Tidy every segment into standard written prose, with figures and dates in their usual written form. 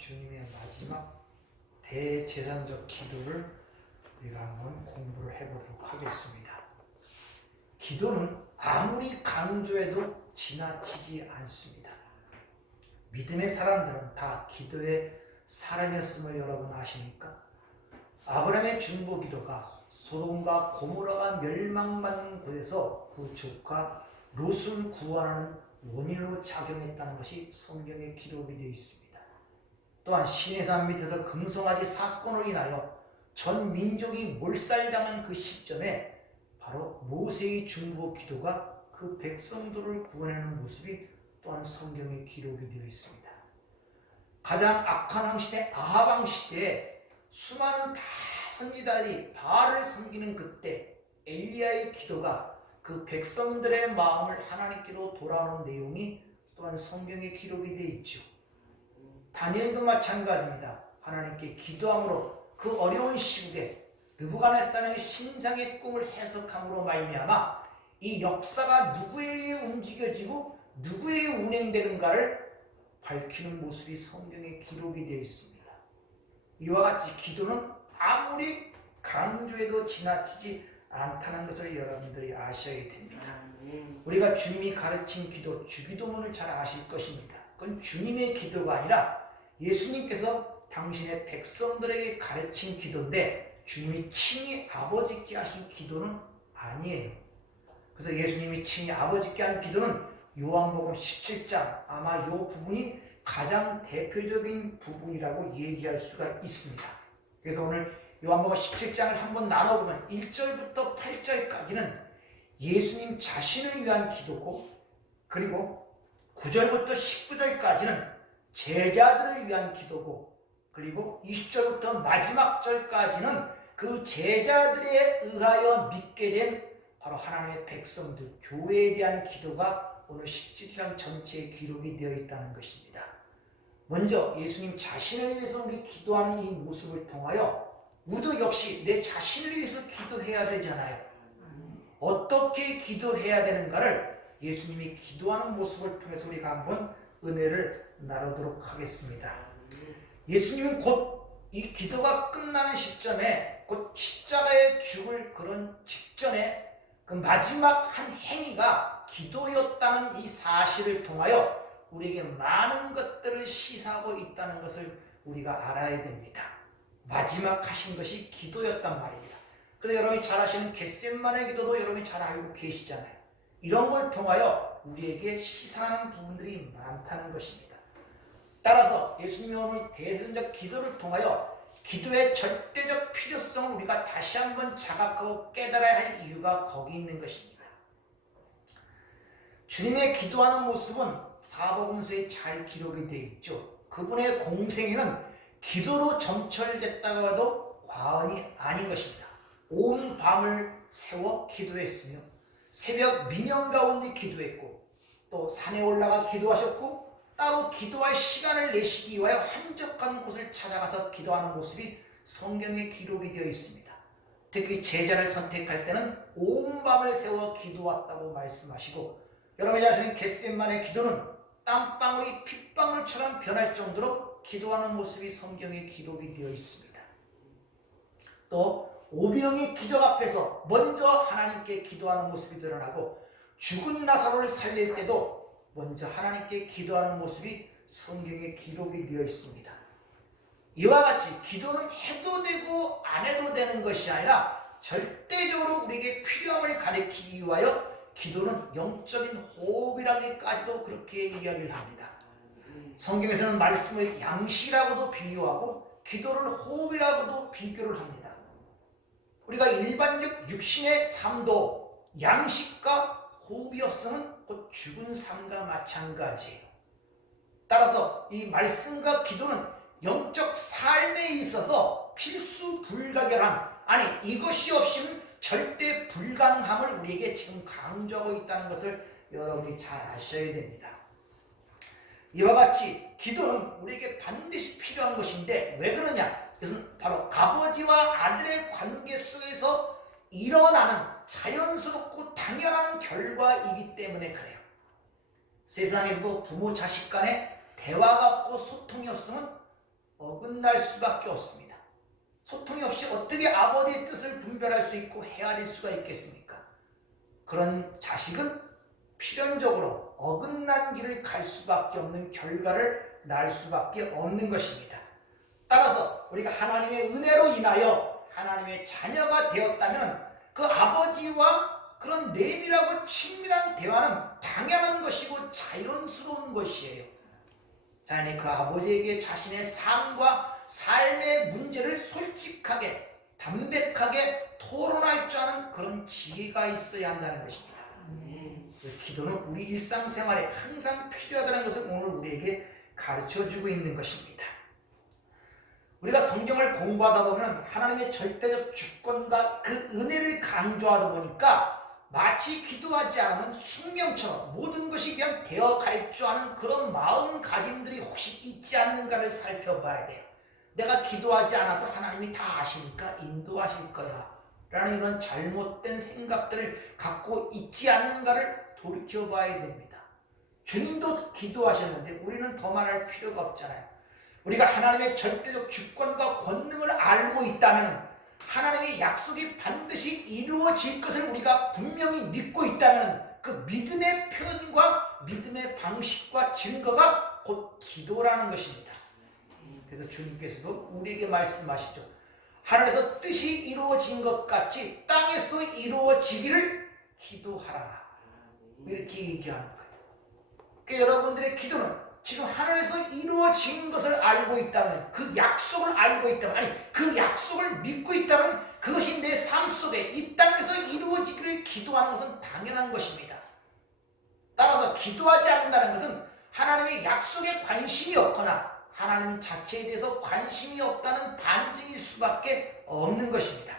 주님의 마지막 대제사장적 기도를 우리가 한번 공부를 해보도록 하겠습니다. 기도는 아무리 강조해도 지나치지 않습니다. 믿음의 사람들은 다 기도의 사람이었음을 여러분 아십니까? 아브라함의 중보 기도가 소돔과 고모라가 멸망받는 곳에서 그 조카 롯을 구원하는 원인으로 작용했다는 것이 성경에 기록이 되어 있습니다. 또한 시내산 밑에서 금송아지 사건으로 인하여 전 민족이 몰살당한 그 시점에 바로 모세의 중보 기도가 그 백성들을 구원하는 모습이 또한 성경에 기록이 되어 있습니다. 가장 악한 왕시대 아합 왕시대에 수많은 다 선지자들이 바알을 섬기는 그때 엘리야의 기도가 그 백성들의 마음을 하나님께로 돌아오는 내용이 또한 성경에 기록이 되어 있죠. 다니엘도 마찬가지입니다. 하나님께 기도함으로 그 어려운 시국에 느부갓네살의 신상의 꿈을 해석함으로 말미암아 이 역사가 누구에 의해 움직여지고 누구에 의해 운행되는가를 밝히는 모습이 성경에 기록이 되어 있습니다. 이와 같이 기도는 아무리 강조해도 지나치지 않다는 것을 여러분들이 아셔야 됩니다. 우리가 주님이 가르친 기도, 주기도문을 잘 아실 것입니다. 그건 주님의 기도가 아니라 예수님께서 당신의 백성들에게 가르친 기도인데 주님이 친히 아버지께 하신 기도는 아니에요. 그래서 예수님이 친히 아버지께 한 기도는 요한복음 17장, 아마 이 부분이 가장 대표적인 부분이라고 얘기할 수가 있습니다. 그래서 오늘 요한복음 17장을 한번 나눠보면 1절부터 8절까지는 예수님 자신을 위한 기도고, 그리고 9절부터 19절까지는 제자들을 위한 기도고, 그리고 20절부터 마지막 절까지는 그 제자들에 의하여 믿게 된 바로 하나님의 백성들, 교회에 대한 기도가 오늘 17장 전체에 기록이 되어 있다는 것입니다. 먼저 예수님 자신을 위해서 우리 기도하는 이 모습을 통하여 우리도 역시 내 자신을 위해서 기도해야 되잖아요. 어떻게 기도해야 되는가를 예수님이 기도하는 모습을 통해서 우리가 한번 은혜를 나누도록 하겠습니다. 예수님은 곧 이 기도가 끝나는 시점에 곧 십자가에 죽을 그런 직전에 그 마지막 한 행위가 기도였다는 이 사실을 통하여 우리에게 많은 것들을 시사하고 있다는 것을 우리가 알아야 됩니다. 마지막 하신 것이 기도였단 말입니다. 그래서 여러분이 잘 아시는 겟세마네 기도도 여러분이 잘 알고 계시잖아요. 이런 걸 통하여 우리에게 시사하는 부분들이 많다는 것입니다. 따라서 예수님이 오늘 대선적 기도를 통하여 기도의 절대적 필요성을 우리가 다시 한번 자각하고 깨달아야 할 이유가 거기 있는 것입니다. 주님의 기도하는 모습은 사복음서에 잘 기록이 되어 있죠. 그분의 공생애는 기도로 점철됐다고 해도 과언이 아닌 것입니다. 온 밤을 세워 기도했으며 새벽 미명 가운데 기도했고 또 산에 올라가 기도하셨고 따로 기도할 시간을 내시기 위하여 한적한 곳을 찾아가서 기도하는 모습이 성경에 기록이 되어 있습니다. 특히 제자를 선택할 때는 온 밤을 세워 기도했다고 말씀하시고 여러분이 아시는 겟세마네 기도는 땀방울이 핏방울처럼 변할 정도로 기도하는 모습이 성경에 기록이 되어 있습니다. 또 오병의 기적 앞에서 먼저 하나님께 기도하는 모습이 드러나고 죽은 나사로를 살릴 때도 먼저 하나님께 기도하는 모습이 성경에 기록이 되어 있습니다. 이와 같이 기도는 해도 되고 안 해도 되는 것이 아니라 절대적으로 우리에게 필요함을 가리키기 위하여 기도는 영적인 호흡이라기까지도 그렇게 이야기를 합니다. 성경에서는 말씀을 양식이라고도 비유하고 기도를 호흡이라고도 비교를 합니다. 우리가 일반적 육신의 삶도 양식과 호흡이 없으면 곧 죽은 삶과 마찬가지예요. 따라서 이 말씀과 기도는 영적 삶에 있어서 필수 불가결함, 아니 이것이 없이는 절대 불가능함을 우리에게 지금 강조하고 있다는 것을 여러분이 잘 아셔야 됩니다. 이와 같이 기도는 우리에게 반드시 필요한 것인데 왜 그러냐? 그것은 바로 아버지와 아들의 관계 속에서 일어나는 자연스럽고 당연한 결과이기 때문에 그래요. 세상에서도 부모 자식 간에 대화가 없고 소통이 없으면 어긋날 수밖에 없습니다. 소통이 없이 어떻게 아버지의 뜻을 분별할 수 있고 헤아릴 수가 있겠습니까? 그런 자식은 필연적으로 어긋난 길을 갈 수밖에 없는 결과를 낳을 수밖에 없는 것입니다. 따라서 우리가 하나님의 은혜로 인하여 하나님의 자녀가 되었다면 그 아버지와 그런 내밀하고 친밀한 대화는 당연한 것이고 자연스러운 것이에요. 자연히 그 아버지에게 자신의 삶과 삶의 문제를 솔직하게 담백하게 토론할 줄 아는 그런 지혜가 있어야 한다는 것입니다. 그래서 기도는 우리 일상생활에 항상 필요하다는 것을 오늘 우리에게 가르쳐주고 있는 것입니다. 우리가 성경을 공부하다 보면 하나님의 절대적 주권과 그 은혜를 강조하다 보니까 마치 기도하지 않으면 숙명처럼 모든 것이 그냥 되어갈 줄 아는 그런 마음가짐들이 혹시 있지 않는가를 살펴봐야 돼요. 내가 기도하지 않아도 하나님이 다 아시니까 인도하실 거야 라는 이런 잘못된 생각들을 갖고 있지 않는가를 돌이켜봐야 됩니다. 주님도 기도하셨는데 우리는 더 말할 필요가 없잖아요. 우리가 하나님의 절대적 주권과 권능을 알고 있다면 하나님의 약속이 반드시 이루어질 것을 우리가 분명히 믿고 있다면 그 믿음의 표현과 믿음의 방식과 증거가 곧 기도라는 것입니다. 그래서 주님께서도 우리에게 말씀하시죠. 하늘에서 뜻이 이루어진 것 같이 땅에서 이루어지기를 기도하라. 이렇게 얘기하는 거예요. 그러니까 여러분들의 기도는 지금 하늘에서 이루어진 것을 알고 있다면, 그 약속을 알고 있다면, 아니 그 약속을 믿고 있다면 그것이 내 삶 속에 이 땅에서 이루어지기를 기도하는 것은 당연한 것입니다. 따라서 기도하지 않는다는 것은 하나님의 약속에 관심이 없거나 하나님 자체에 대해서 관심이 없다는 반증일 수밖에 없는 것입니다.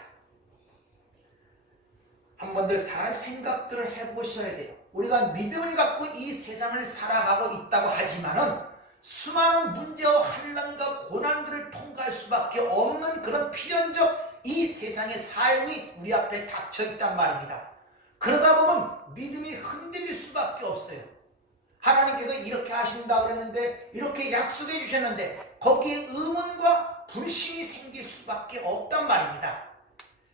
한 번들 생각들을 해보셔야 돼요. 우리가 믿음을 갖고 이 세상을 살아가고 있다고 하지만은 수많은 문제와 환난과 고난들을 통과할 수밖에 없는 그런 필연적 이 세상의 삶이 우리 앞에 닥쳐 있단 말입니다. 그러다 보면 믿음이 흔들릴 수밖에 없어요. 하나님께서 이렇게 하신다고 그랬는데, 이렇게 약속해 주셨는데 거기에 의문과 불신이 생길 수밖에 없단 말입니다.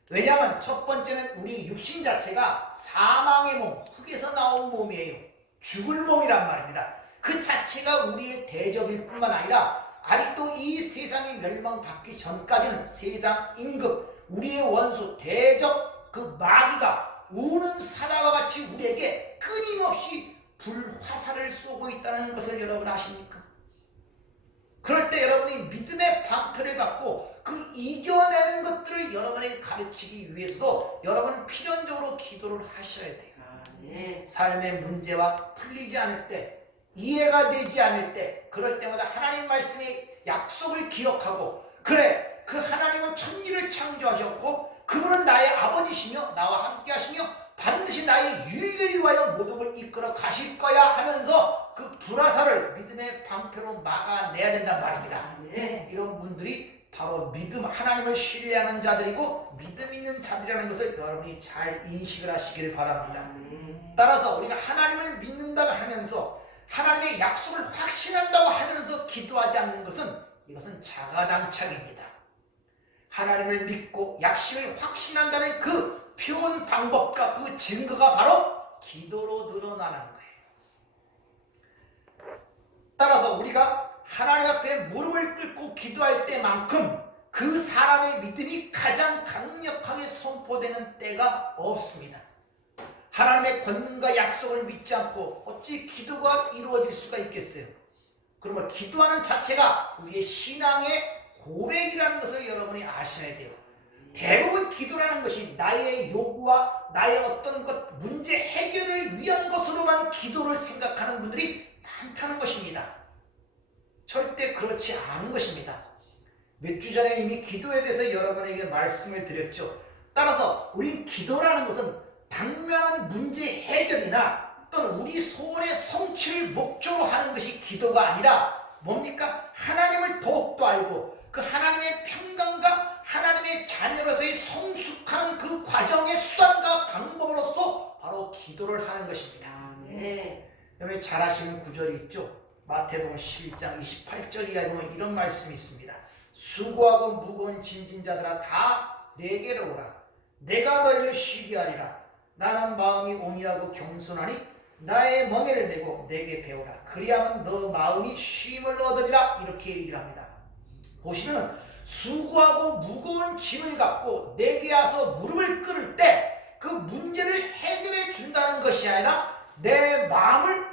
왜냐하면 첫 번째는 우리 육신 자체가 사망의 몸, 흙에서 나온 몸이에요. 죽을 몸이란 말입니다. 그 자체가 우리의 대적일 뿐만 아니라 아직도 이 세상이 멸망받기 전까지는 세상 임금, 우리의 원수, 대적, 그 마귀가 우는 사자와 같이 우리에게 끊임없이 불화살을 쏘고 있다는 것을 여러분 아십니까? 그럴 때 여러분이 믿음의 방패를 갖고 그 이겨내는 것들을 여러분에게 가르치기 위해서도 여러분은 필연적으로 기도를 하셔야 돼요. 삶의 문제와 풀리지 않을 때, 이해가 되지 않을 때, 그럴 때마다 하나님 말씀의 약속을 기억하고, 그래 그 하나님은 천지를 창조하셨고 그분은 나의 아버지시며 나와 함께 하시며 반드시 나의 유익을 위하여 모든 걸 이끌어 가실 거야 하면서 그 불화살을 믿음의 방패로 막아내야 된단 말입니다. 이런 분들이 바로 믿음, 하나님을 신뢰하는 자들이고 믿음 있는 자들이라는 것을 여러분이 잘 인식을 하시기를 바랍니다. 따라서 우리가 하나님을 믿는다고 하면서 하나님의 약속을 확신한다고 하면서 기도하지 않는 것은, 이것은 자가당착입니다. 하나님을 믿고 약속을 확신한다는 그 표현 방법과 그 증거가 바로 기도로 드러나는 거예요. 따라서 우리가 하나님 앞에 무릎을 꿇고 기도할 때만큼 그 사람의 믿음이 가장 강력하게 선포되는 때가 없습니다. 하나님의 권능과 약속을 믿지 않고 어찌 기도가 이루어질 수가 있겠어요? 그러면 기도하는 자체가 우리의 신앙의 고백이라는 것을 여러분이 아셔야 돼요. 대부분 기도라는 것이 나의 요구와 나의 어떤 것, 문제 해결을 위한 것으로만 기도를 생각하는 분들이 많다는 것입니다. 절대 그렇지 않은 것입니다. 몇 주 전에 이미 기도에 대해서 여러분에게 말씀을 드렸죠. 따라서 우리 기도라는 것은 당면한 문제 해결이나 또는 우리 소원의 성취를 목적으로 하는 것이 기도가 아니라 뭡니까? 하나님을 더욱더 알고 그 하나님의 평강과 하나님의 자녀로서의 성숙하는 그 과정의 수단과 방법으로서 바로 기도를 하는 것입니다. 여러분이 잘 아시는 구절이 있죠. 마태복음 11장 28절 이하에 보면 이런 말씀이 있습니다. 수고하고 무거운 짐진 자들아 다 내게로 오라. 내가 너희를 쉬게 하리라. 나는 마음이 온유하고 겸손하니 나의 멍에를 메고 내게 배우라. 그리하면 너 마음이 쉼을 얻으리라. 이렇게 얘기를 합니다. 보시면 수고하고 무거운 짐을 갖고 내게 와서 무릎을 꿇을 때 그 문제를 해결해 준다는 것이 아니라 내 마음을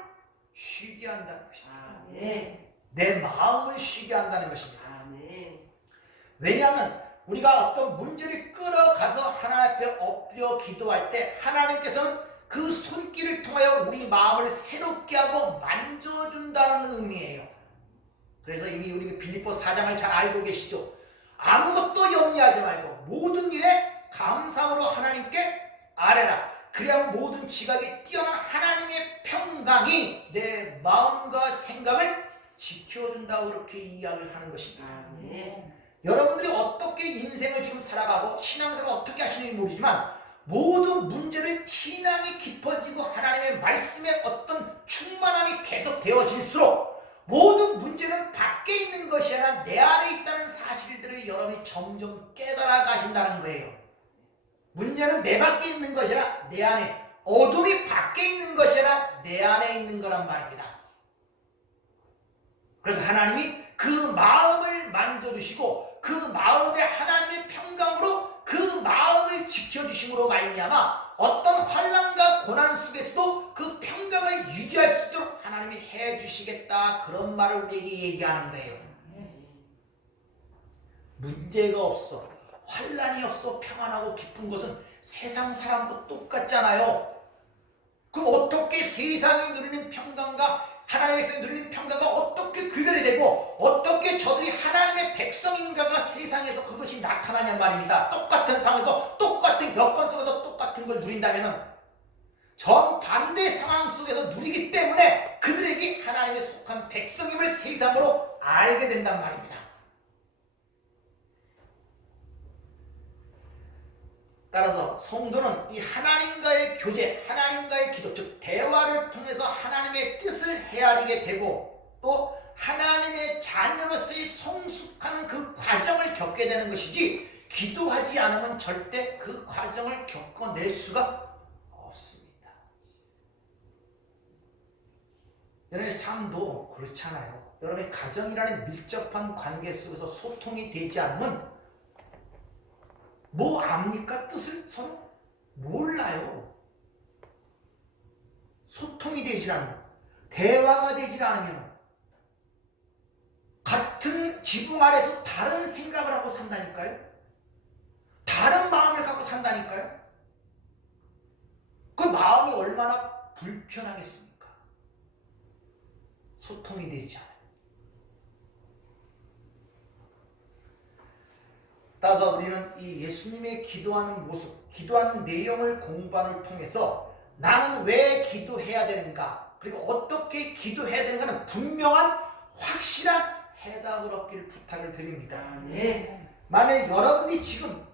쉬게 한다는 것입니다. 내 마음을 쉬게 한다는 것입니다. 왜냐하면 우리가 어떤 문제를 끌어가서 하나님 앞에 엎드려 기도할 때 하나님께서는 그 손길을 통하여 우리 마음을 새롭게 하고 만져준다는 의미예요. 그래서 이미 우리 빌립보 4장을 잘 알고 계시죠. 아무것도 염려하지 말고 모든 일에 감사함으로 하나님께 아뢰라. 그래야 모든 지각에 뛰어난 하나님의 평강이 내 마음과 생각을 지켜준다고 그렇게 이야기를 하는 것입니다. 여러분들이 어떻게 인생을 지금 살아가고 신앙생활을 어떻게 하시는지 모르지만 모든 문제를 신앙이 깊어지고 하나님의 말씀에 어떤 충만함이 계속 되어질수록 모든 문제는 밖에 있는 것이 아니라 내 안에 있다는 사실들을 여러분이 점점 깨달아 가신다는 거예요. 문제는 내 밖에 있는 것이 아니라 내 안에, 어둠이 밖에 있는 것이 아니라 내 안에 있는 거란 말입니다. 그래서 하나님이 그 마음을 만져주시고 그 마음에 하나님의 평강으로 그 마음을 지켜주심으로 말미암아 어떤 환난과 고난 속에서도 그 평강을 유지할 수 있도록 하나님이 해주시겠다, 그런 말을 우리에게 얘기하는 거예요. 문제가 없어, 환난이 없어 평안하고 기쁜 것은 세상 사람도 똑같잖아요. 그럼 어떻게 세상이 누리는 평강과 하나님에서 누리는 평강과 어떻게 구별이 되고 어떻게 저들이 하나님의 백성인가가 세상에서 그것이 나타나냔 말입니다. 똑같은 상황에서 똑같은 여건 속에서 똑같은 걸 누린다면 정반대 상황 속에서 누리기 때문에 그들에게 하나님의 속한 백성임을 세상으로 알게 된단 말입니다. 따라서 성도는 이 하나님과의 교제, 하나님과의 기도, 즉 대화를 통해서 하나님의 뜻을 헤아리게 되고 또 하나님의 자녀로서의 성숙하는 그 과정을 겪게 되는 것이지, 기도하지 않으면 절대 그 과정을 겪어낼 수가 없습니다. 여러분의 삶도 그렇잖아요. 여러분의 가정이라는 밀접한 관계 속에서 소통이 되지 않으면 뭐 압니까? 뜻을 서로 몰라요. 소통이 되질 않으면, 대화가 되질 않으면 같은 지붕 아래서 다른 생각을 하고 산다니까요. 다른 마음을 갖고 산다니까요. 그 마음이 얼마나 불편하겠습니까? 소통이 되지 않아요. 따라서 우리는 이 예수님의 기도하는 모습, 기도하는 내용을 공부함을 통해서 나는 왜 기도해야 되는가, 그리고 어떻게 기도해야 되는가는 분명한 확실한 해답을 얻기를 부탁을 드립니다. 만약 여러분이 지금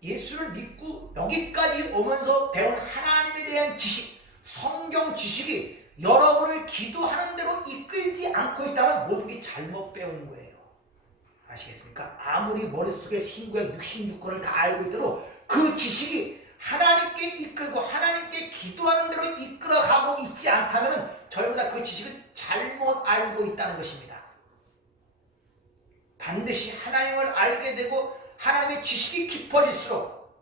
예수를 믿고 여기까지 오면서 배운 하나님에 대한 지식, 성경 지식이 여러분을 기도하는 대로 이끌지 않고 있다면 모든 게 잘못 배운 거예요. 아시겠습니까? 아무리 머릿속에 신구약 66권을 다 알고 있더라도 그 지식이 하나님께 이끌고 하나님께 기도하는 대로 이끌어가고 있지 않다면 저희보다 그 지식을 잘못 알고 있다는 것입니다. 반드시 하나님을 알게 되고 하나님의 지식이 깊어질수록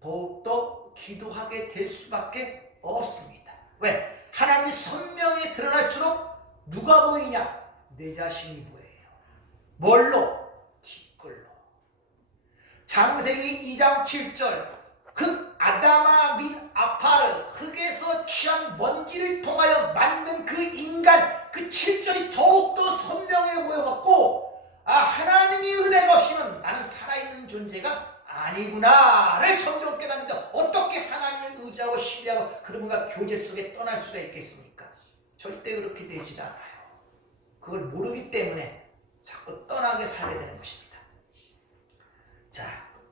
더욱더 기도하게 될 수밖에 없습니다. 왜? 하나님이 선명히 드러날수록 누가 보이냐? 내 자신이 보여요. 뭘로? 티끌로. 창세기 2장 7절 흙 아담아 민 아파를, 흙에서 취한 먼지를 통하여 만든 그 인간, 그 7절이 더욱더 선명해 보여갖고 하나님이 은혜가 없이는 나는 살아있는 존재가 아니구나를 점점 깨닫는데 어떻게 하나님을 의지하고 신뢰하고 그분과 교제 속에 떠날 수가 있겠습니까? 절대 그렇게 되지 않아요. 그걸 모르기 때문에 자꾸 떠나게 살게 되는 것입니다. 자,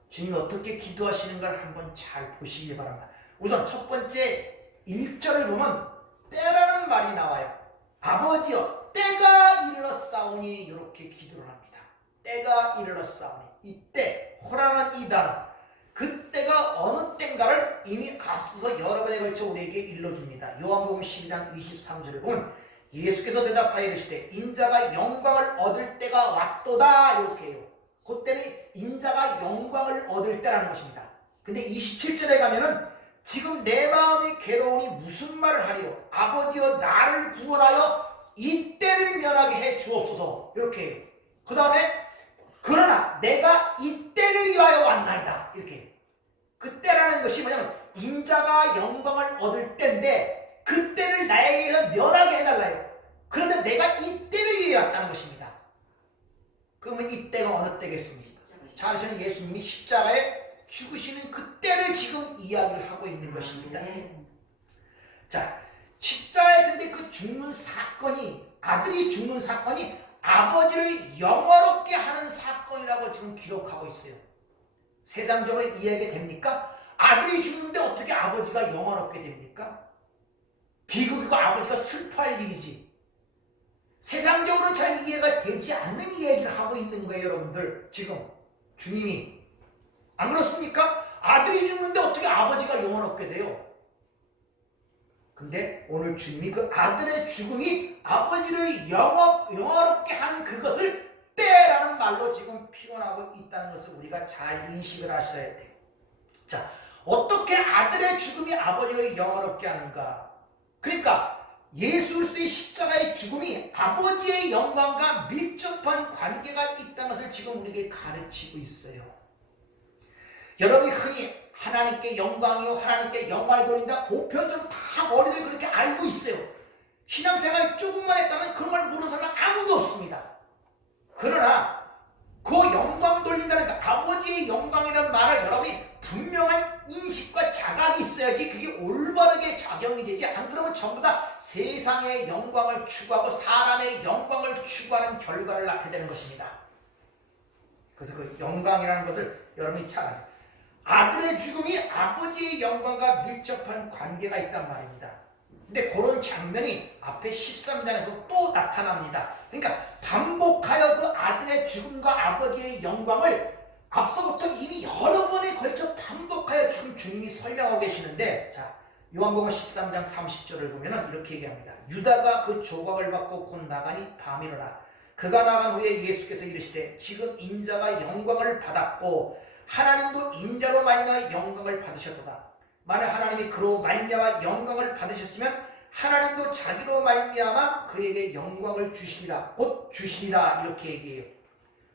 주님이 어떻게 기도하시는가를 한번 잘 보시기 바랍니다. 우선 첫 번째 1절을 보면 때라는 말이 나와요. 아버지여 때가 이르렀사오니 이렇게 기도를 합니다. 때가 이르렀사오니. 이때 호라는 이 단어, 그때가 어느 때인가를 이미 앞서서 여러 번에 걸쳐 우리에게 일러줍니다. 요한복음 12장 23절을 보면 예수께서 대답하여 이르시되 인자가 영광을 얻을 때가 왔도다 이렇게 해요. 그때는 인자가 영광을 얻을 때라는 것입니다. 근데 27절에 가면은 지금 내 마음이 괴로우니 무슨 말을 하리요? 아버지여 나를 구원하여 이때를 면하게 해 주옵소서 이렇게 해요. 그 다음에 그러나 내가 이때를 위하여 왔나이다 이렇게. 그때라는 것이 뭐냐면 인자가 영광을 얻을 때인데 그때를 나에게서 면하게 해달라요. 그런데 내가 이때를 위해 왔다는 것입니다. 그러면 이때가 어느 때겠습니까? 잘 아시는 예수님이 십자가에 죽으시는 그때를 지금 이야기를 하고 있는 것입니다. 자, 십자가에 근데 그 죽는 사건이, 아들이 죽는 사건이 아버지를 영화롭게 하는 사건이라고 지금 기록하고 있어요. 세상적으로 이해가 됩니까? 아들이 죽는데 어떻게 아버지가 영화롭게 됩니까? 비극이고 아버지가 슬퍼할 일이지. 세상적으로 잘 이해가 되지 않는 이야기를 하고 있는 거예요, 여러분들. 지금 주님이. 안 그렇습니까? 아들이 죽는데 어떻게 아버지가 영화롭게 돼요? 근데 오늘 주님이 그 아들의 죽음이 아버지를 영화롭게 하는 그것을 때라는 말로 지금 표현하고 있다는 것을 우리가 잘 인식을 하셔야 돼요. 자, 어떻게 아들의 죽음이 아버지를 영화롭게 하는가? 그러니까 예수 그리스도의 십자가의 죽음이 아버지의 영광과 밀접한 관계가 있다는 것을 지금 우리에게 가르치고 있어요. 여러분이 흔히 하나님께 영광이요 하나님께 영광을 돌린다 보편적으로 다 머리를 그렇게 알고 있어요. 신앙생활 조금만 했다면 그런 걸 모르는 사람은 아무도 없습니다. 그러나 그 영광 돌린다는 그 아버지의 영광이라는 말을 여러분이 분명한 인식과 자각이 있어야지 그게 올바르게 작용이 되지, 안 그러면 전부 다 세상의 영광을 추구하고 사람의 영광을 추구하는 결과를 낳게 되는 것입니다. 그래서 그 영광이라는 것을 여러분이 잘 아세요. 아들의 죽음이 아버지의 영광과 밀접한 관계가 있단 말입니다. 근데 그런 장면이 앞에 13장에서 또 나타납니다. 그러니까 반복하여 그 아들의 죽음과 아버지의 영광을 앞서부터 이미 여러 번에 걸쳐 반복하여 지금 주님이 설명하고 계시는데, 자, 요한복음 13장 30절을 보면 이렇게 얘기합니다. 유다가 그 조각을 받고 곧 나가니 밤이러라. 그가 나간 후에 예수께서 이르시되 지금 인자가 영광을 받았고 하나님도 인자로 말미암아 영광을 받으셨도다. 만일 하나님이 그로 말미암아 영광을 받으셨으면 하나님도 자기로 말미암아 그에게 영광을 주시리라, 곧 주시리라 이렇게 얘기해요.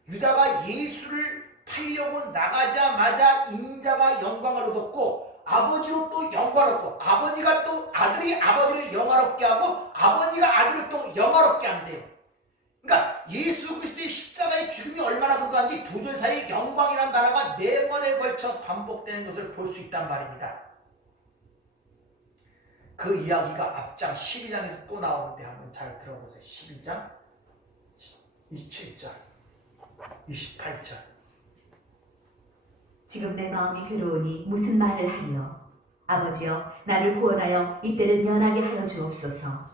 유다가 예수를 팔려고 나가자마자 인자가 영광을 얻었고 아버지로 또 영광을 얻고 아버지가 또 아들이 아버지를 영화롭게 하고 아버지가 아들을 또 영화롭게 한대요. 그러니까 예수 그리스도의 십자가의 죽음이 얼마나 그거한지 두 절 사이에 영광이라는 단어가 4번에 걸쳐 반복되는 것을 볼 수 있단 말입니다. 그 이야기가 앞장 12장에서 또 나오는데 한번 잘 들어보세요. 12장 27절 28절. 지금 내 마음이 괴로우니 무슨 말을 하리요? 아버지여 나를 구원하여 이때를 면하게 하여 주옵소서.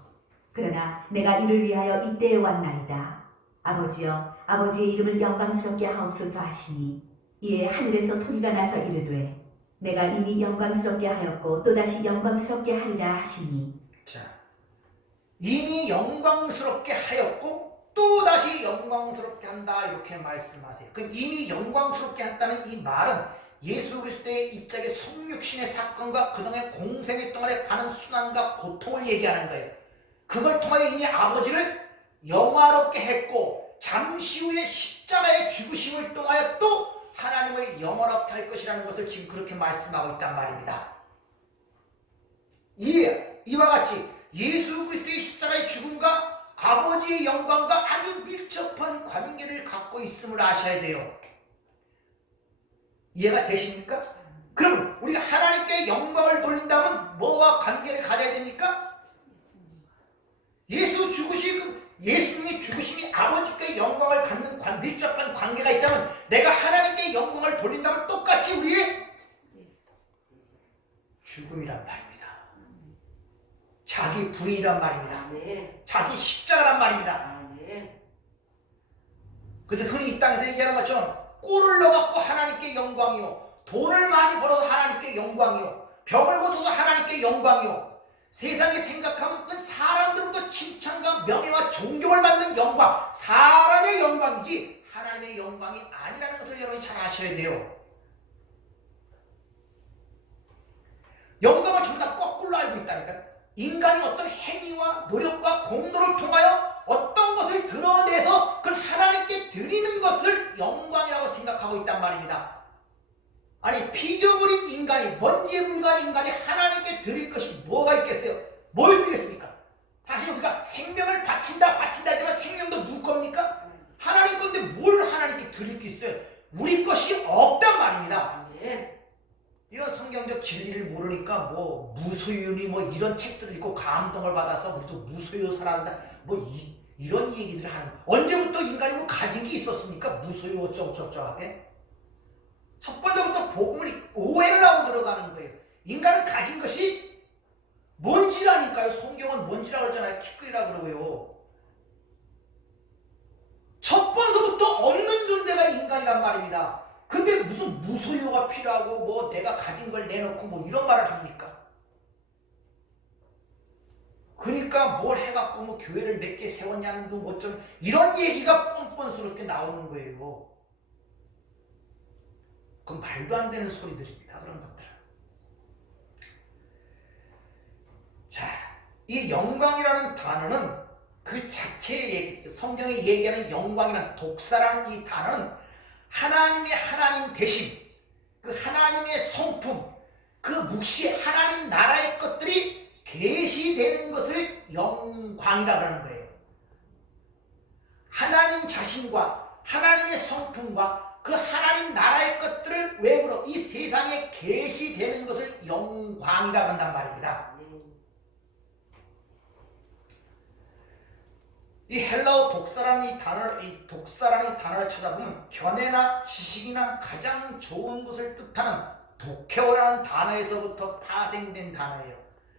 그러나 내가 이를 위하여 이때에 왔나이다. 아버지여 아버지의 이름을 영광스럽게 하옵소서 하시니 이에 하늘에서 소리가 나서 이르되 내가 이미 영광스럽게 하였고 또다시 영광스럽게 하리라 하시니. 자, 이미 영광스럽게 하였고 또다시 영광스럽게 한다 이렇게 말씀하세요. 그럼 이미 영광스럽게 했다는 이 말은 예수 그리스도의 입장의 성육신의 사건과 그동안의 공생의 동안에 받은 순환과 고통을 얘기하는 거예요. 그걸 통하여 이미 아버지를 영화롭게 했고 잠시 후에 십자가의 죽으심을 통하여 또 하나님을 영화롭게 할 것이라는 것을 지금 그렇게 말씀하고 있단 말입니다. 이와 같이 예수 그리스도의 십자가의 죽음과 아버지의 영광과 아주 밀접한 관계를 갖고 있음을 아셔야 돼요. 이해가 되십니까? 그럼 우리가 하나님께 영광을 돌린다면 뭐와 관계를 가져야 됩니까? 예수님이 죽으심이 아버지께 영광을 갖는 밀접한 관계가 있다면 내가 하나님께 영광을 돌린다면 똑같이 우리의 죽음이란 말입니다. 자기 부인이란 말입니다. 자기 십자가란 말입니다. 그래서 그는 이 땅에서 얘기하는 것처럼 꼴을 넣어갖고 하나님께 영광이요, 돈을 많이 벌어서 하나님께 영광이요, 병을 고쳐서 하나님께 영광이요, 세상에 생각하면 그 사람들로부터 칭찬과 명예와 존경을 받는 영광, 사람의 영광이지 하나님의 영광이 아니라는 것을 여러분이 잘 아셔야 돼요. 영광은 전부 다 거꾸로 알고 있다니까. 인간이 어떤 행위와 노력과 공로를 통하여 어떤 것을 드러내서 그걸 하나님께 드리는 것을 영광이라고 생각하고 있단 말입니다. 아니, 피조물인 인간이, 먼지에 불과한 인간이 하나님께 드릴 것이 뭐가 있겠어요? 뭘 드리겠습니까? 사실 우리가 생명을 바친다 하지만 생명도 누구 겁니까? 하나님 건데 뭘 하나님께 드릴 게 있어요? 우리 것이 없단 말입니다. 이런 성경적 진리를 모르니까 뭐 무소유니 뭐 이런 책들을 읽고 감동을 받아서 우리도 무소유 살아간다 뭐 이런 얘기들을 하는 거예요. 언제부터 인간이 뭐 가진 게 있었습니까? 무소유 어쩌고저쩌고하게. 첫 번째부터 복음을 오해를 하고 들어가는 거예요. 인간은 가진 것이 먼지라니까요. 성경은 먼지라고 그러잖아요. 티끌이라고 그러고요. 첫 번서부터 없는 존재가 인간이란 말입니다. 근데 무슨 무소유가 필요하고 뭐 내가 가진 걸 내놓고 뭐 이런 말을 합니까? 그러니까 뭘 해갖고 뭐 교회를 몇 개 세웠냐는 둥 어쩜 이런 얘기가 뻔뻔스럽게 나오는 거예요. 그건 말도 안 되는 소리들입니다. 그런 것들은. 자, 이 영광이라는 단어는 그 자체의 얘기, 성경이 얘기하는 영광이라는 독사라는 이 단어는 하나님의 하나님 대신 그 하나님의 성품, 그 묵시 하나님 나라의 것들이 계시되는 것을 영광이라고 하는 거예요. 하나님 자신과 하나님의 성품과 그 하나님 나라의 것들을 외부로 이 세상에 계시되는 것을 영광이라고 한단 말입니다. 이 헬라어 독사라는 이 단어를 찾아보면 견해나 지식이나 가장 좋은 것을 뜻하는 도케오라는 단어에서부터 파생된 단어예요.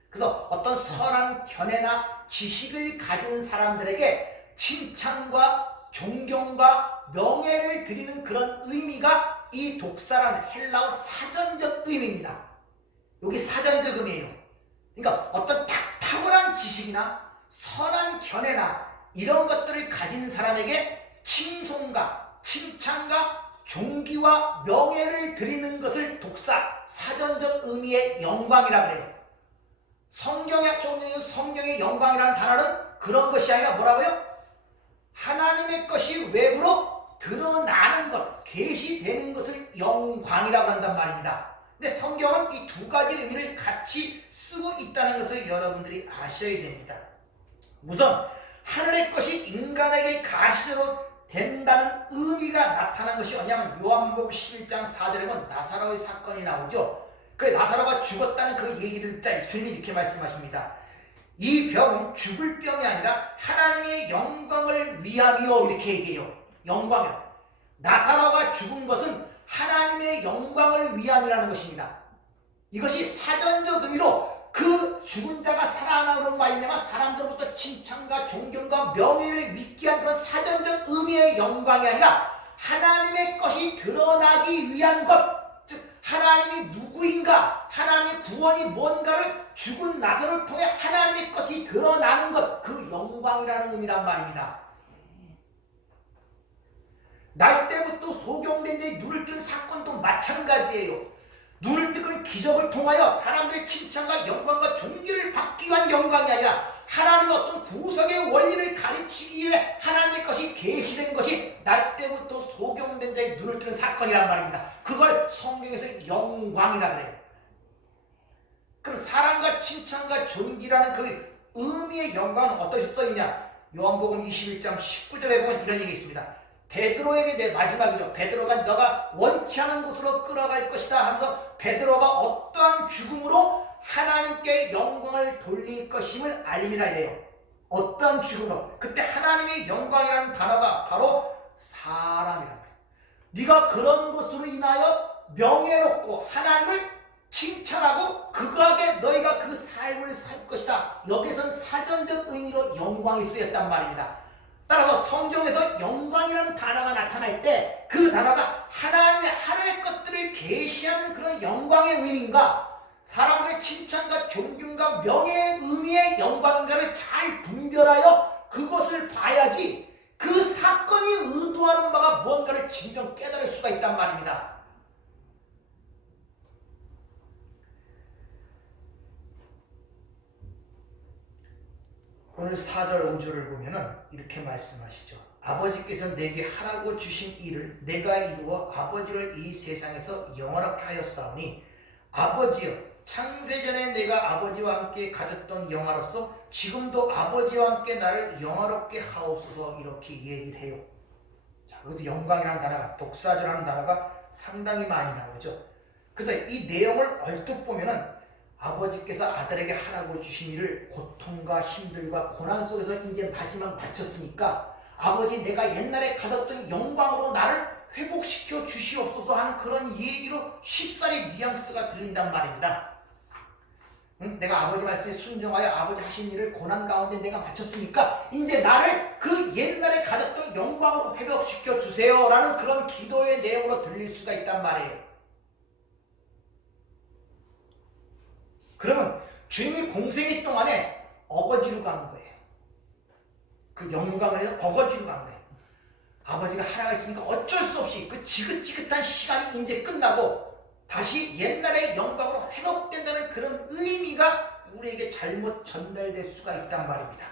그래서 어떤 선한 견해나 지식을 가진 사람들에게 칭찬과 존경과 명예를 드리는 그런 의미가 이 독사라는 헬라어 사전적 의미입니다. 여기 사전적 의미예요. 그러니까 어떤 탁월한 지식이나 선한 견해나 이런 것들을 가진 사람에게 칭송과 칭찬과 존귀와 명예를 드리는 것을 독사, 사전적 의미의 영광이라고 해요. 성경의 영광이라는 단어는 그런 것이 아니라 뭐라고요? 하나님의 것이 외부로 드러나는 것, 계시되는 것을 영광이라고 한단 말입니다. 근데 성경은 이 두 가지 의미를 같이 쓰고 있다는 것을 여러분들이 아셔야 됩니다. 우선 하늘의 것이 인간에게 가시적으로 된다는 의미가 나타난 것이 뭐냐면 요한복음 11장 4절에 보면 나사로의 사건이 나오죠. 그 나사로가 죽었다는 그 얘기를 주님이 이렇게 말씀하십니다. 이 병은 죽을 병이 아니라 하나님의 영광을 위함이요, 이렇게 얘기해요. 영광이라. 나사로가 죽은 것은 하나님의 영광을 위함이라는 것입니다. 이것이 사전적 의미로 그 죽은 자가 살아나는 말미암아 사람들로부터 칭찬과 존경과 명예를 믿게 한 그런 사전적 의미의 영광이 아니라 하나님의 것이 드러나기 위한 것, 즉 하나님이 누구인가, 하나님의 구원이 뭔가를 죽은 나사로를 통해 하나님의 것이 드러나는 것, 그 영광이라는 의미란 말입니다. 날 때부터 소경된 자의 눈을 뜬 사건도 마찬가지예요. 눈을 뜨는 기적을 통하여 사람들의 칭찬과 영광과 존귀를 받기 위한 영광이 아니라 하나님의 어떤 구속의 원리를 가르치기 위해 하나님의 것이 계시된 것이 날 때부터 소경된 자의 눈을 뜨는 사건이란 말입니다. 그걸 성경에서 영광이라고 해요. 그럼 사랑과 칭찬과 존귀라는 그 의미의 영광은 어떻게 써있냐? 요한복음 21장 19절에 보면 이런 얘기 있습니다. 베드로에게 내 마지막이죠. 베드로가 너가 원치 않은 곳으로 끌어갈 것이다 하면서 베드로가 어떠한 죽음으로 하나님께 영광을 돌릴 것임을 알림이라 해요. 어떠한 죽음으로. 그때 하나님의 영광이라는 단어가 바로 사람이란 말이에요. 네가 그런 것으로 인하여 명예롭고 하나님을 칭찬하고 극악에 너희가 그 삶을 살 것이다. 여기서는 사전적 의미로 영광이 쓰였단 말입니다. 따라서 성경에서 영광이라는 단어가 나타날 때 그 단어가 하나님의 것들을 계시하는 그런 영광의 의미인가, 사람들의 칭찬과 존경과 명예의 의미의 영광인가를 잘 분별하여 그것을 봐야지 그 사건이 의도하는 바가 무언가를 진정 깨달을 수가 있단 말입니다. 오늘 4절 5절을 보면은 이렇게 말씀하시죠. 아버지께서 내게 하라고 주신 일을 내가 이루어 아버지를 이 세상에서 영원하게 하였사오니 아버지여, 창세전에 내가 아버지와 함께 가졌던 영화로서 지금도 아버지와 함께 나를 영화롭게 하옵소서, 이렇게 얘기를 해요. 자, 그것도 영광이라는 단어가, 독사절하는 단어가 상당히 많이 나오죠. 그래서 이 내용을 얼뜻 보면은 아버지께서 아들에게 하라고 주신 일을 고통과 힘들과 고난 속에서 이제 마지막 마쳤으니까 아버지, 내가 옛날에 가졌던 영광으로 나를 회복시켜 주시옵소서 하는 그런 얘기로 쉽사리 뉘앙스가 들린단 말입니다. 내가 아버지 말씀에 순종하여 아버지 하신 일을 고난 가운데 내가 마쳤으니까 이제 나를 그 옛날에 가졌던 영광으로 회복시켜 주세요 라는 그런 기도의 내용으로 들릴 수가 있단 말이에요. 그러면 주님이 공생애 동안에 어거지로 간 거예요. 그 영광을 해서 어거지로 간 거예요. 아버지가 하라고 했으니까 어쩔 수 없이 그 지긋지긋한 시간이 이제 끝나고 다시 옛날의 영광으로 회복된다는 그런 의미가 우리에게 잘못 전달될 수가 있단 말입니다.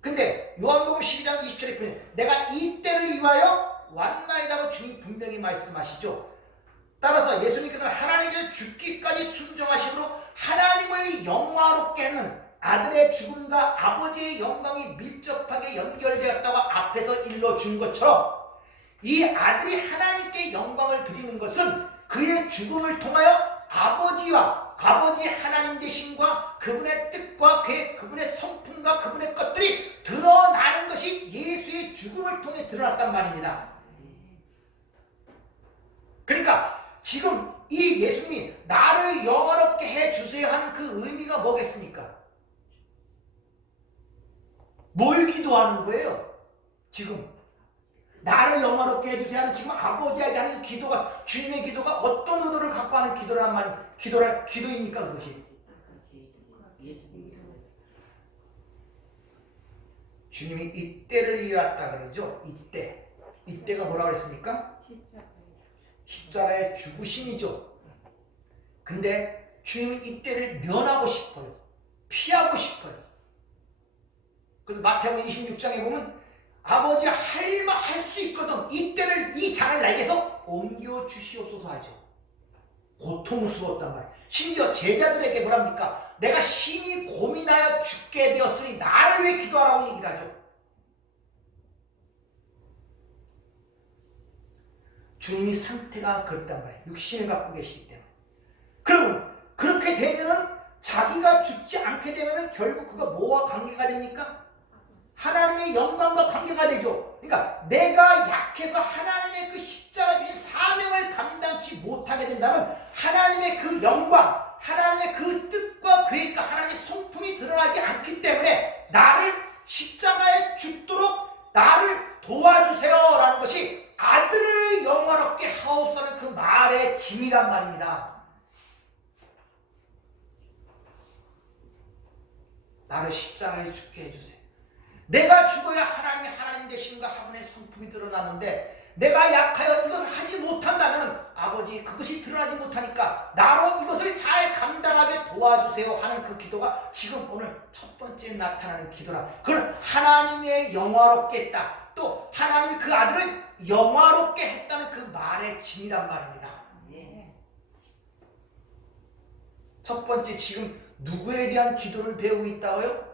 근데 요한복음 12장 20절에 보면 내가 이 때를 위하여 왔나이다고 주님 분명히 말씀하시죠. 따라서 예수님께서는 하나님께서 죽기까지 순종하심으로 하나님을 영화롭게 하는 아들의 죽음과 아버지의 영광이 밀접하게 연결되었다고 앞에서 일러준 것처럼 이 아들이 하나님께 영광을 드리는 것은 그의 죽음을 통하여 아버지와 아버지 하나님 되심과 그분의 뜻과 그분의 성품과 그분의 것들이 드러나는 것이 예수의 죽음을 통해 드러났단 말입니다. 그러니까 지금 이 예수님이 나를 영화롭게 해주세요 하는 그 의미가 뭐겠습니까? 뭘 기도하는 거예요? 지금 나를 영화롭게 해주세요 하는 지금 아버지에게 하는 기도가, 주님의 기도가 어떤 의도를 갖고 하는 기도입니까? 그것이 주님이 이때를 이해했다 그러죠. 이때가 뭐라 그랬습니까? 십자가의 죽으심이죠. 근데 주님은 이때를 면하고 싶어요. 피하고 싶어요. 그래서 마태복음 26장에 보면 아버지 할 수 있거든 이때를, 이 잔을 나에게서 옮겨 주시옵소서 하죠. 고통스러웠단 말이에요. 심지어 제자들에게 뭐랍니까? 내가 심히 고민하여 죽게 되었으니 나를 왜 기도하라고 얘기를 하죠. 주님이 상태가 그렇단 말이에요. 육신을 갖고 계시기 때문에. 그러면 그렇게 되면은 자기가 죽지 않게 되면은 결국 그가 뭐와 관계가 됩니까? 하나님의 영광과 관계가 되죠. 그러니까 내가 약해서 하나님의 그 십자가 주신 사명을 감당치 못하게 된다면 하나님의 그 영광, 하나님의 그 뜻과 계획과 하나님의 성품이 드러나지 않기 때문에 나를 십자가에 죽도록 나를 도와주세요 라는 것이 아들을 영화롭게 하옵소서는 그 말의 진이란 말입니다. 나를 십자가에 죽게 해주세요. 내가 죽어야 하나님의 하나님 되심과 하나님의 성품이 드러나는데 내가 약하여 이것을 하지 못한다면 아버지 그것이 드러나지 못하니까 나로 이것을 잘 감당하게 도와주세요 하는 그 기도가 지금 오늘 첫 번째 나타나는 기도라. 그걸 하나님의 영화롭게 했다. 또 하나님이 그 아들을 영화롭게 했다는 그 말의 진이란 말입니다. 첫 번째, 지금 누구에 대한 기도를 배우고 있다고요?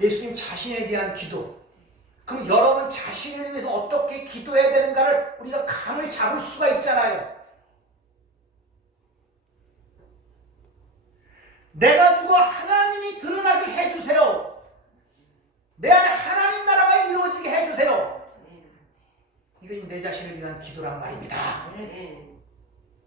예수님 자신에 대한 기도. 그럼 여러분 자신을 위해서 어떻게 기도해야 되는가를 우리가 감을 잡을 수가 있잖아요. 내가 죽어 하나님이 드러나게 해주세요. 내 안에 하나님 나라가 이루어지게 해주세요. 이것이 내 자신을 위한 기도란 말입니다.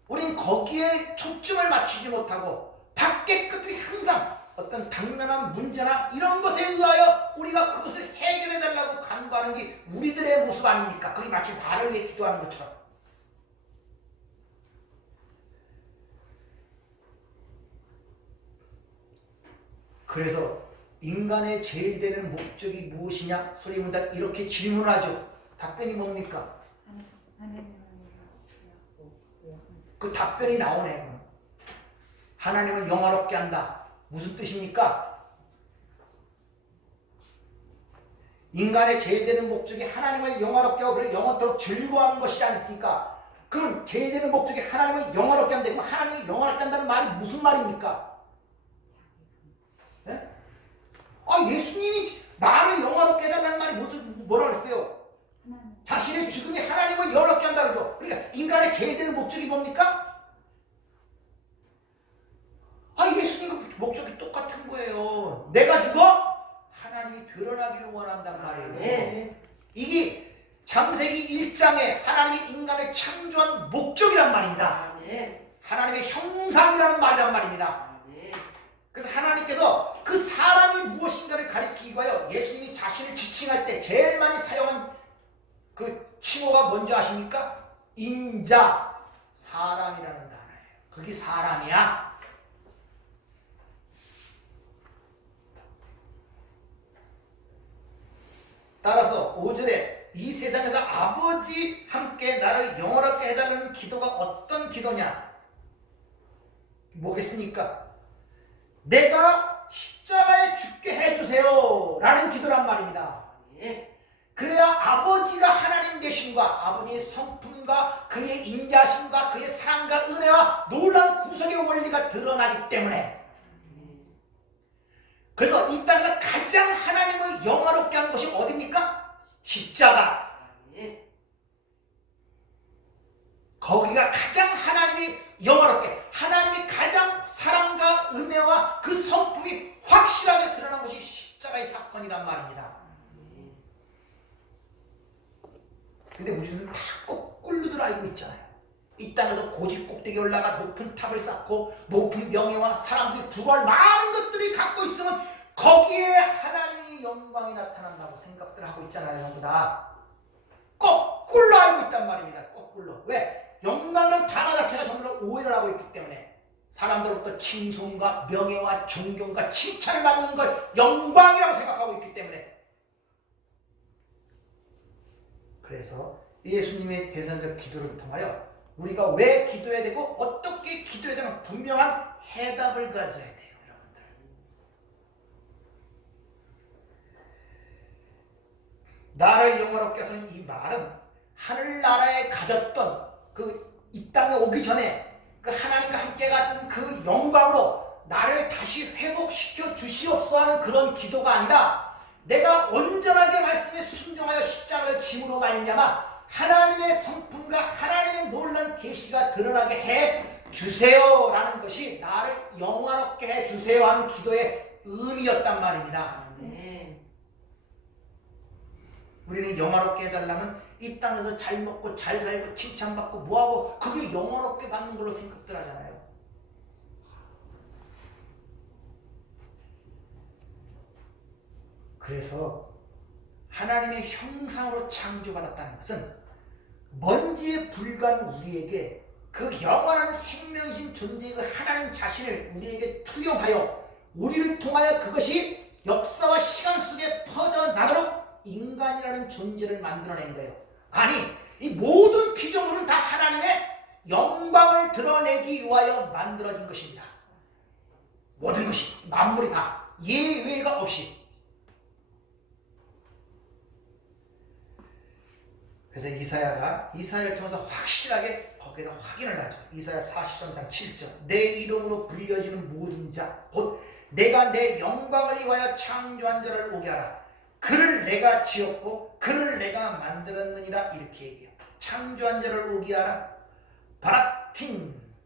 우린 거기에 초점을 맞추지 못하고 밖의 것들이 항상 어떤 당면한 문제나 이런 것에 의하여 우리가 그것을 해결해 달라고 간구하는 게 우리들의 모습 아닙니까? 그게 마치 나를 위해 기도하는 것처럼. 그래서 인간의 제일 되는 목적이 무엇이냐? 소리 문다 이렇게 질문하죠. 답변이 뭡니까? 그 답변이 나오네. 하나님을 영화롭게 한다. 무슨 뜻입니까? 인간의 제일 되는 목적이 하나님을 영화롭게 하고 그를 영원토록 즐거워하는 것이지 않습니까? 그럼 제일 되는 목적이 하나님을 영화롭게 한다. 그럼 하나님을 영화롭게 한다는 말이 무슨 말입니까? 네? 예수님이 나를 영화롭게 해달라는 말이 뭐라 그랬어요? 자신의 죽음이 하나님을 영화롭게 한다 그러죠. 그러니까 인간의 제일 되는 목적이 뭡니까? 예수님 목적이 똑같은 거예요. 내가 죽어 하나님이 드러나기를 원한단 말이에요. 네. 이게 창세기 1장에 하나님이 인간을 창조한 목적이란 말입니다. 하나님의 형상이라는 말이란 말입니다. 그래서 하나님께서 그 사람이 무엇인가를 가리키기 위하여 예수님이 자신을 지칭할 때 제일 많이 사용한 그 칭호가 뭔지 아십니까? 인자, 사람이라는 단어예요. 그게 사람이야. 따라서 5절에 이 세상에서 아버지 함께 나를 영원하게 해달라는 기도가 어떤 기도냐? 뭐겠습니까? 내가 십자가에 죽게 해주세요 라는 기도란 말입니다. 그래야 아버지가 하나님 되심과 아버지의 성품과 그의 인자심과 그의 사랑과 은혜와 놀라운 구속의 원리가 드러나기 때문에, 그래서 이 땅에서 가장 하나님을 영화롭게 하는 것이 어디입니까? 십자가. 거기가 가장 하나님이 영화롭게, 하나님이 가장 사랑과 은혜와 그 성품이 확실하게 드러난 것이 십자가의 사건이란 말입니다. 근데 우리는 다 거꾸로들 알고 있잖아요. 이 땅에서 고집 꼭대기에 올라가 높은 탑을 쌓고 높은 명예와 사람들이 부러워할 많은 것들이 갖고 있으면 거기에 하나님의 영광이 나타난다고 생각들 하고 있잖아요. 전부 다 거꾸로 알고 있단 말입니다. 거꾸로. 왜? 영광이라는 단어 자체가 전부 다 오해를 하고 있기 때문에 사람들로부터 칭송과 명예와 존경과 칭찬을 받는 걸 영광이라고 생각하고 있기 때문에, 그래서 예수님의 대선적 기도를 통하여 우리가 왜 기도해야 되고 어떻게 기도해야 되는 분명한 해답을 가져야 돼요. 여러분들, 나를 영화롭게 하시는 이 말은 하늘나라에 가졌던 그 이 땅에 오기 전에 그 하나님과 함께 갔던 그 영광으로 나를 다시 회복시켜 주시옵소서 하는 그런 기도가 아니라, 내가 온전하게 말씀에 순종하여 십자가를 짐으로 말미암아 하나님의 성품과 하나님의 놀라운 계시가 드러나게 해 주세요라는 것이 나를 영화롭게 해 주세요 하는 기도의 의미였단 말입니다. 우리는 영화롭게 해달라면 이 땅에서 잘 먹고 잘 살고 칭찬받고 뭐하고 그게 영화롭게 받는 걸로 생각들 하잖아요. 그래서 하나님의 형상으로 창조받았다는 것은 먼지에 불과한 우리에게 그 영원한 생명이신 존재의 그 하나님 자신을 우리에게 투영하여 우리를 통하여 그것이 역사와 시간 속에 퍼져나도록 인간이라는 존재를 만들어낸 거예요. 아니, 이 모든 피조물은 다 하나님의 영광을 드러내기 위하여 만들어진 것입니다. 모든 것이, 만물이 다 예외가 없이. 그래서 이사야를 통해서 확실하게 거기에다 확인을 하죠. 이사야 43장 7절. 내 이름으로 불려지는 모든 자, 곧 내가 내 영광을 위하여 창조한 자를 오게 하라. 그를 내가 지었고 그를 내가 만들었느니라. 이렇게 얘기해요. 창조한 자를 오게 하라.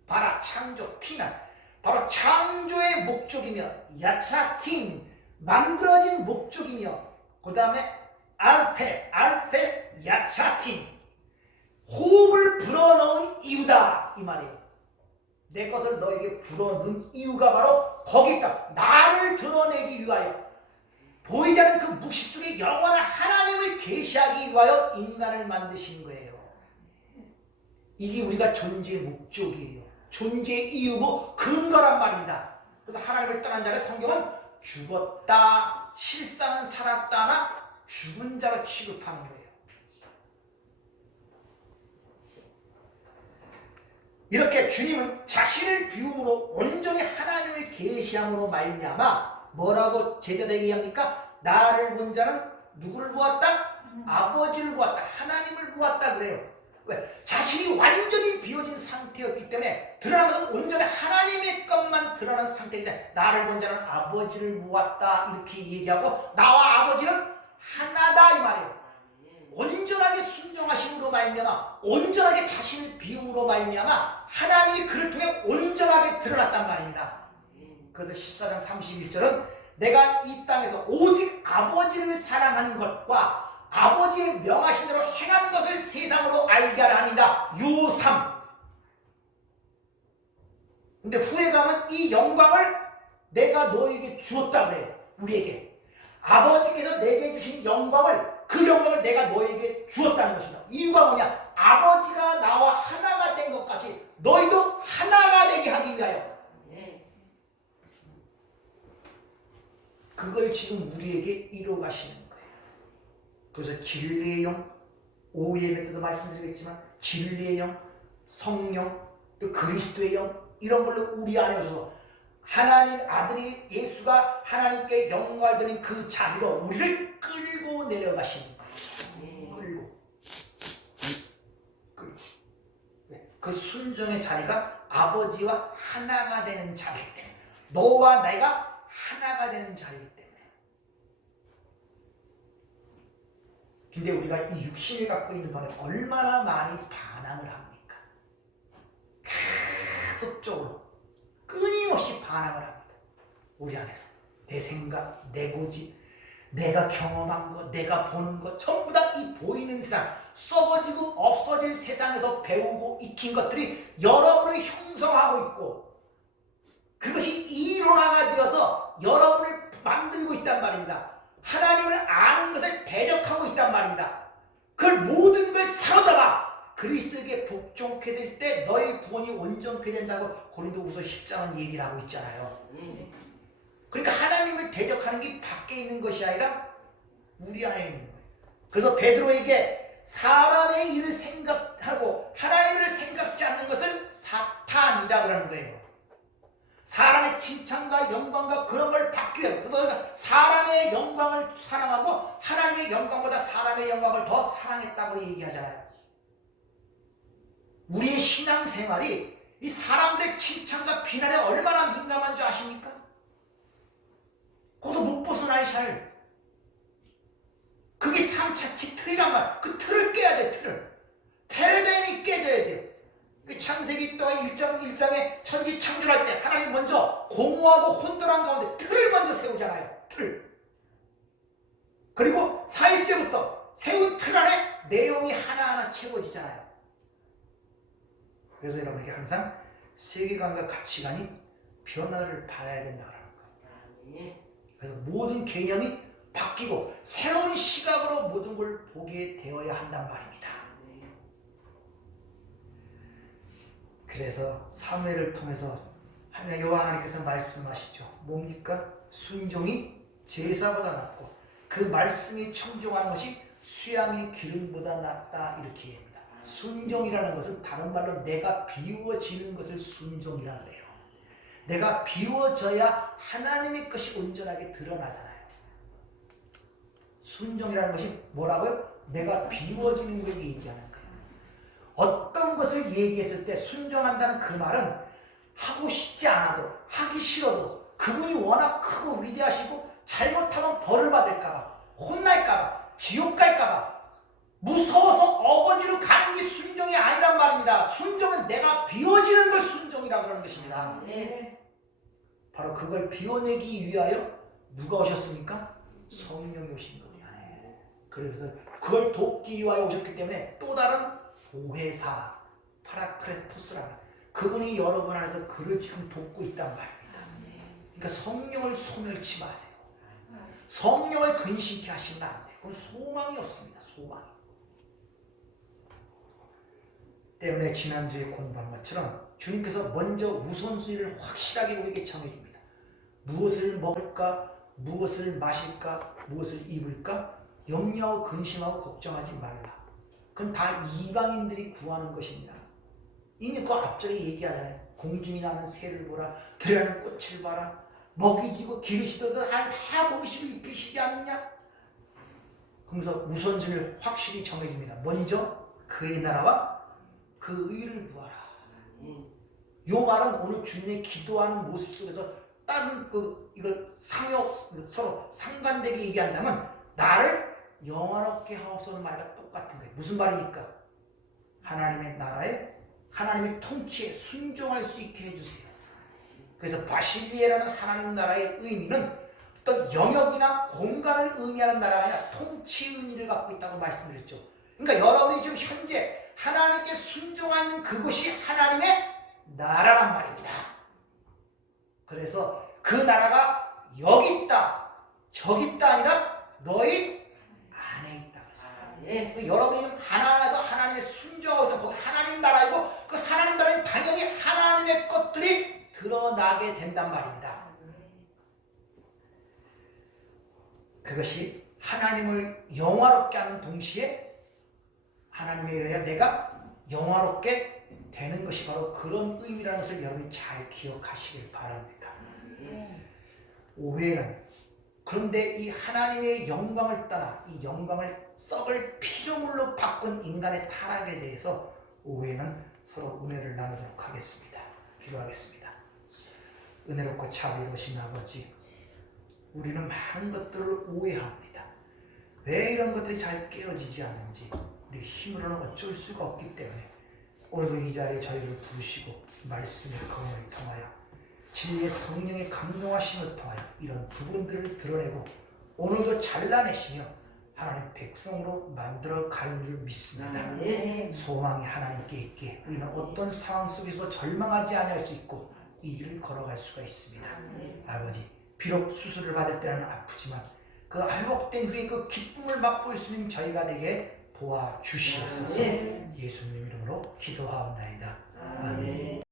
바라 창조, 티나 바로 창조의 목적이며, 야차틴 만들어진 목적이며, 그 다음에 알페 야차틴 호흡을 불어넣은 이유다 이 말이에요. 내 것을 너에게 불어넣은 이유가 바로 거기 있다. 나를 드러내기 위하여, 보이지 않는 그 묵시 속에 영원한 하나님을 계시하기 위하여 인간을 만드신 거예요. 이게 우리가 존재의 목적이에요. 존재의 이유고 근거란 말입니다. 그래서 하나님을 떠난 자를 성경은 죽었다, 실상은 살았다나 죽은 자로 취급하는 거예요. 이렇게 주님은 자신을 비움으로 온전히 하나님을 계시함으로 말미암아 뭐라고 제자들에게 얘기합니까? 나를 본 자는 누구를 보았다? 아버지를 보았다. 하나님을 보았다 그래요. 왜? 자신이 완전히 비워진 상태였기 때문에 드러난 것은 온전히 하나님의 것만 드러난 상태이기 때문에 나를 본 자는 아버지를 보았다 이렇게 얘기하고 나와 아버지는 하나다 이 말이에요. 온전하게 순종하심으로 말미암아 온전하게 자신을 비움으로 말미암아 하나님이 그를 통해 온전하게 드러났단 말입니다. 그래서 14장 31절은 내가 이 땅에서 오직 아버지를 사랑하는 것과 아버지의 명하신 대로 행하는 것을 세상으로 알게 하려 함이다. 요3. 근데 후에 가면 이 영광을 내가 너에게 주었다 그래요. 우리에게 아버지께서 내게 주신 영광을, 그 영광을 내가 너에게 주었다는 것입니다. 이유가 뭐냐? 아버지가 나와 하나가 된 것 같이 너희도 하나가 되게 하기 위하여. 그걸 지금 우리에게 이루어 가시는 거예요. 그래서 진리의 영, 오후예배 때도 말씀드리겠지만 진리의 영, 성령, 또 그리스도의 영, 이런 걸로 우리 안에 오셔서 하나님 아들이 예수가 하나님께 영광을 드린 그 자리로 우리를 끌고 내려가시는 거예요. 끌고. 그 순종의 자리가 아버지와 하나가 되는 자리이기 때문에, 너와 내가 하나가 되는 자리이기 때문에. 근데 우리가 이 육신을 갖고 있는 동안에 얼마나 많이 반항을 합니까? 계속적으로 끊임없이 반항을 합니다. 우리 안에서 내 생각, 내 고집, 내가 경험한 것, 내가 보는 것, 전부 다 이 보이는 세상, 썩어지고 없어질 세상에서 배우고 익힌 것들이 여러분을 형성하고 있고, 그것이 이론화가 되어서 여러분을 만들고 있단 말입니다. 하나님을 아는 것을 대적하고 있단 말입니다. 그걸 모든 걸 사로잡아 그리스도에게 복종케 될 때 너의 구원이 온전케 된다고 고린도후서 10장은 얘기를 하고 있잖아요. 그러니까 하나님을 대적하는 게 밖에 있는 것이 아니라 우리 안에 있는 거예요. 그래서 베드로에게 사람의 일을 생각하고 하나님을 생각지 않는 것을 사탄이라고 하는 거예요. 사람의 칭찬과 영광과 그런 걸 받기 위해서, 그러니까 사람의 영광을 사랑하고 하나님의 영광보다 사람의 영광을 더 사랑했다고 얘기하잖아요. 우리의 신앙생활이 이 사람들의 칭찬과 비난에 얼마나 민감한 줄 아십니까? 거기서 못 벗어나요, 잘. 그게 삶 자체 틀이란 말. 그 틀을 깨야 돼, 틀을. 패러다임이 깨져야 돼요. 창세기 또한 1장에 천지 창조할 때 하나님 먼저 공허하고 혼돈한 가운데 틀을 먼저 세우잖아요. 틀. 그리고 4일째부터 세운 틀 안에 내용이 하나하나 채워지잖아요. 그래서 여러분에게 항상 세계관과 가치관이 변화를 받아야 된다는 거예요. 그래서 모든 개념이 바뀌고 새로운 시각으로 모든 걸 보게 되어야 한단 말입니다. 그래서 사무엘을 통해서 여호와 하나님께서 말씀하시죠. 뭡니까? 순종이 제사보다 낫고 그 말씀이 청종하는 것이 수양의 기름보다 낫다, 이렇게 합니다. 순종이라는 것은 다른 말로 내가 비워지는 것을 순종이라고 해요. 내가 비워져야 하나님의 것이 온전하게 드러나잖아요. 순종이라는 것이 뭐라고요? 내가 비워지는 걸 얘기하는 거예요. 어떤 것을 얘기했을 때 순종한다는 그 말은 하고 싶지 않아도, 하기 싫어도, 그분이 워낙 크고 위대하시고 잘못하면 벌을 받을까봐, 혼날까봐, 지옥 갈까봐 무서워서 어거지로 가는 게 순종이 아니란 말입니다. 순종은 내가 비워지는 걸 순종이라고 하는 것입니다. 바로 그걸 비워내기 위하여 누가 오셨습니까? 성령이 오신 겁니다. 그래서 그걸 돕기 위하여 오셨기 때문에 또 다른 보혜사, 파라크레토스라는, 그분이 여러분 안에서 그를 지금 돕고 있단 말입니다. 그러니까 성령을 소멸치 마세요. 성령을 근심케 하시면 안 돼요. 그건 소망이 없습니다. 소망이. 때문에 지난주에 공부한 것처럼 주님께서 먼저 우선순위를 확실하게 우리에게 정해줍니다. 무엇을 먹을까? 무엇을 마실까? 무엇을 입을까? 염려하고 근심하고 걱정하지 말라. 그건 다 이방인들이 구하는 것입니다. 이미 그 앞쪽에 얘기하잖아요. 공중이 나는 새를 보라, 들에는 꽃을 봐라, 먹이 주고 기르시던 알 다 먹이시고 입히시지 않느냐? 그러면서 우선순위를 확실히 정해줍니다. 먼저 그의 나라와 그 의를 구하라. 요 말은 오늘 주님의 기도하는 모습 속에서 다른 이걸 서로 상관되게 얘기한다면 나를 영화롭게 하옵소서는 말과 똑같은 거예요. 무슨 말입니까? 하나님의 나라에 하나님의 통치에 순종할 수 있게 해주세요. 그래서 바실리에라는 하나님 나라의 의미는 어떤 영역이나 공간을 의미하는 나라가 아니라 통치 의미를 갖고 있다고 말씀드렸죠. 그러니까 여러분이 지금 현재 하나님께 순종하는 그곳이 하나님의 나라란 말입니다. 그래서 그 나라가 여기 있다, 저기 있다 아니라 너희 안에 있다. 예. 여러분이 하나님에서 하나님의 순종하고 있는 거기 하나님 나라이고 그 하나님 나라는 당연히 하나님의 것들이 드러나게 된단 말입니다. 그것이 하나님을 영화롭게 하는 동시에 하나님에 의해 내가 영화롭게 되는 것이 바로 그런 의미라는 것을 여러분이 잘 기억하시길 바랍니다. 오해는 그런데 이 하나님의 영광을 떠나 이 영광을 썩을 피조물로 바꾼 인간의 타락에 대해서 오해는 서로 은혜를 나누도록 하겠습니다. 기도하겠습니다. 은혜롭고 자비로우신 아버지, 우리는 많은 것들을 오해합니다. 왜 이런 것들이 잘 깨어지지 않는지 우리 힘으로는 어쩔 수가 없기 때문에 오늘도 이 자리에 저희를 부르시고 말씀의 강론을 통하여 진리의 성령의 감동하심을 통하여 이런 부분들을 드러내고 오늘도 잘라내시며 하나님 백성으로 만들어 가는 줄 믿습니다. 소망이 하나님께 있기에 우리는 어떤 상황 속에서도 절망하지 않을 수 있고 이 길을 걸어갈 수가 있습니다. 아버지, 비록 수술을 받을 때는 아프지만 그 회복된 후에 그 기쁨을 맛볼 수 있는 저희가 되게 도와주시옵소서. 예수님 이름으로 기도하옵나이다. 아멘.